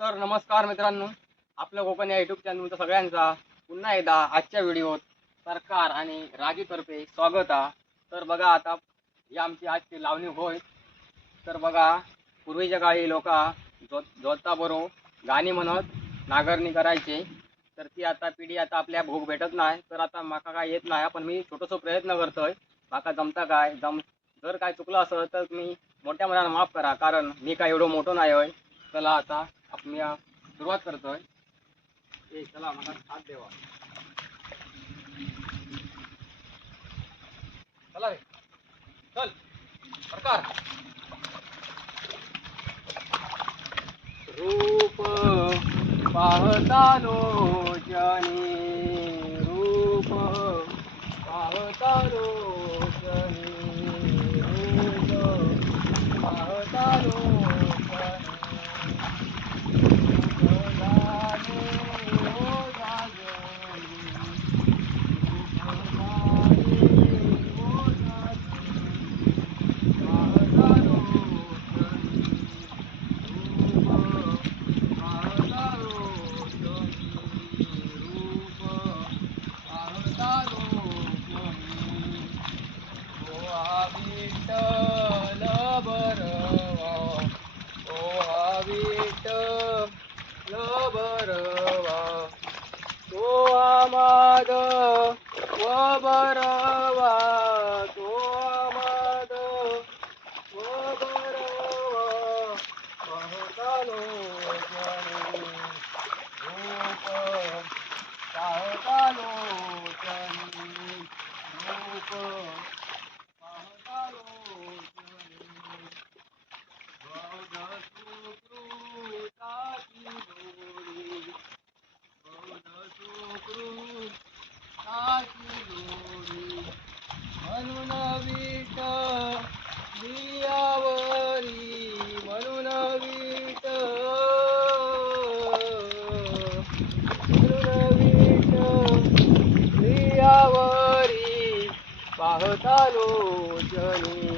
तर नमस्कार मित्रांनो आपल्या कोकण या युट्यूब चॅनल सगळ्यांचा पुन्हा एकदा आजच्या व्हिडिओत सरकार आणि राजूतर्फे स्वागत आहे. तर बघा आता ही आमची आजची लावणी होय. तर बघा पूर्वीच्या काळी लोक जो जोताबरो गाणी म्हणत नांगरणी करायचे. तर ती आता पिढी आता आपल्या भोग भेटत नाही. तर आता माका काय येत नाही पण मी छोटंसं प्रयत्न करतोय. माका जमता काय? जम जर काय चुकलं असं तर मी मोठ्या मनानं माफ करा कारण मी काय एवढं मोठं नाही होय. चला आता आपण या सुरुवात करतोय. ए चला मला हात देवा. चला रे. चल. प्रकार रूप पाहतालो जनी সবার पाहतालो जनी रूप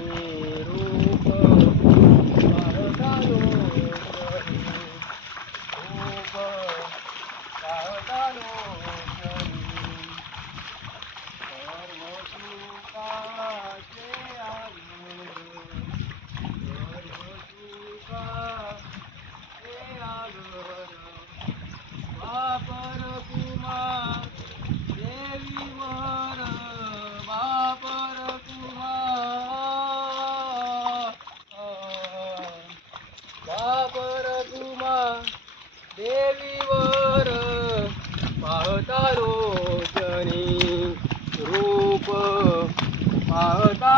देवीवर पाहता रोजनी रूप पाहता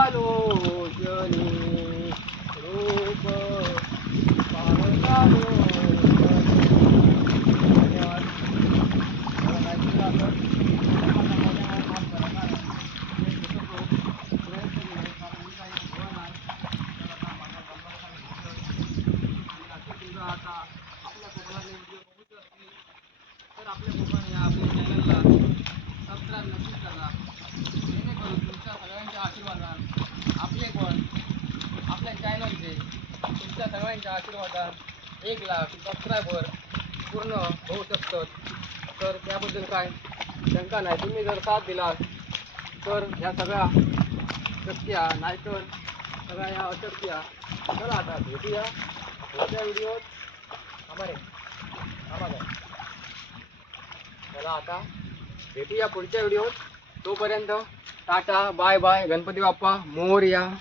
तर आपल्या कोकण या आपल्या चॅनलला सबस्क्राईब नक्कीच करा. जेणेकरून तुमच्या सगळ्यांच्या आशीर्वादान आपले पण आपल्या चॅनलचे तुमच्या सगळ्यांच्या आशीर्वादान एक लाख सबस्क्रायबर पूर्ण होऊ शकतात. तर त्याबद्दल काय शंका नाही. तुम्ही जर साथ दिलात तर ह्या सगळ्या शक्या नाहीतर सगळ्या ह्या अशक्या तर आता भेटूया. पुढच्या व्हिडिओत. आभारे आभार चला आता. भेटूया पुढच्या व्हिडिओत. तोपर्यंत tata bye bye. Ganpati Bappa Morya.